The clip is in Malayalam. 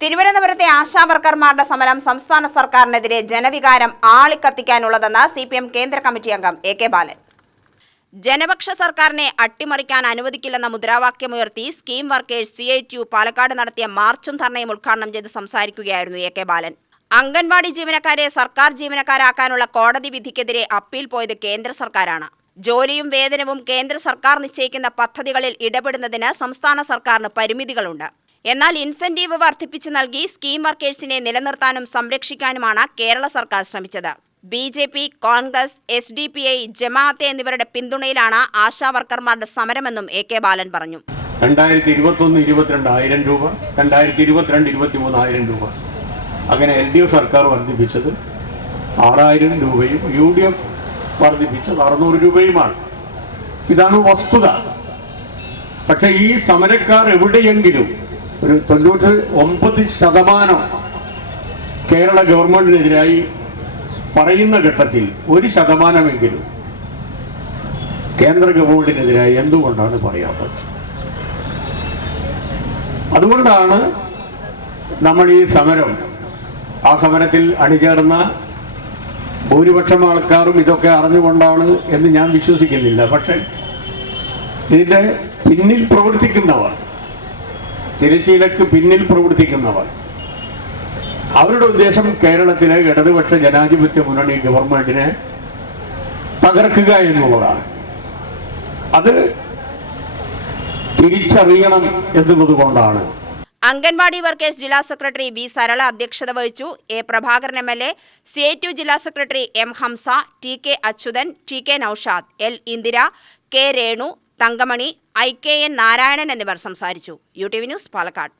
തിരുവനന്തപുരത്തെ ആശാവർക്കർമാരുടെ സമരം സംസ്ഥാന സർക്കാരിനെതിരെ ജനവികാരം ആളിക്കത്തിക്കാനുള്ളതെന്ന് സിപിഎം കേന്ദ്ര കമ്മിറ്റി അംഗം എ കെ ബാലൻ. ജനപക്ഷ സർക്കാരിനെ അട്ടിമറിക്കാൻ അനുവദിക്കില്ലെന്ന മുദ്രാവാക്യമുയർത്തി സ്കീം വർക്കേഴ്സ് CITU പാലക്കാട് നടത്തിയ മാർച്ചും ധർണയും ഉദ്ഘാടനം ചെയ്ത് സംസാരിക്കുകയായിരുന്നു എ കെ ബാലൻ. അംഗൻവാടി ജീവനക്കാരെ സർക്കാർ ജീവനക്കാരാക്കാനുള്ള കോടതി വിധിക്കെതിരെ അപ്പീൽ പോയത് കേന്ദ്ര സർക്കാരാണ്. ജോലിയും വേതനവും കേന്ദ്ര സർക്കാർ നിശ്ചയിക്കുന്ന പദ്ധതികളിൽ ഇടപെടുന്നതിന് സംസ്ഥാന സർക്കാരിന് പരിമിതികളുണ്ട്. എന്നാൽ ഇൻസെന്റീവ് വർദ്ധിപ്പിച്ചു നൽകി സ്കീം വർക്കേഴ്സിനെ നിലനിർത്താനും സംരക്ഷിക്കാനുമാണ് കേരള സർക്കാർ ശ്രമിച്ചത്. BJP, കോൺഗ്രസ്, SDPI, ജമാഅത്തെ എന്നിവരുടെ പിന്തുണയിലാണ് ആശാവർക്കർമാരുടെ സമരമെന്നും എ കെ ബാലൻ പറഞ്ഞു. 2021-22 1000 രൂപ, 2022-23 1000 രൂപ, അങ്ങനെ LDF സർക്കാർ വർദ്ധിപ്പിച്ചത് 6000 രൂപയും UDF വർദ്ധിപ്പിച്ചത് 600 രൂപയുമാണ്. ഇതാണ് വസ്തുത. പക്ഷെ ഈ സമരക്കാർ എവിടെയെങ്കിലും ഒരു 99% കേരള ഗവൺമെന്റിനെതിരായി പറയുന്ന ഘട്ടത്തിൽ 1% കേന്ദ്ര ഗവൺമെന്റിനെതിരായി എന്തുകൊണ്ടാണ് പറയാത്തത്? അതുകൊണ്ടാണ് നമ്മൾ ഈ സമരം, ആ സമരത്തിൽ അണിചേർന്ന ഭൂരിപക്ഷം ആൾക്കാരും ഇതൊക്കെ അറിഞ്ഞുകൊണ്ടാണ് എന്ന് ഞാൻ വിശ്വസിക്കുന്നില്ല. പക്ഷെ ഇതിൻ്റെ പിന്നിൽ പ്രവർത്തിക്കുന്നവർ, തിരശ്ശീലക്ക് പിന്നിൽ പ്രവർത്തിക്കുന്നവർ, അവരുടെ ഉദ്ദേശം കേരളത്തിലെ ഇടതുപക്ഷ ജനാധിപത്യ മുന്നണി ഗവൺമെന്റിനെ തകർക്കുക എന്നുള്ളതാണ്. അത് തിരിച്ചറിയണം എന്നുള്ളത് കൊണ്ടാണ്. അംഗൻവാടി വർക്കേഴ്സ് ജില്ലാ സെക്രട്ടറി V. സരള അധ്യക്ഷത വഹിച്ചു. A. പ്രഭാകരൻ MLA, CITU ജില്ലാ secretary M. Hamsa, TK Achuthan, TK Naushad, L. Indira, K. Renu, Thankamani, IKN Narayanan എന്നിവർ സംസാരിച്ചു. UTV news, Palakkad.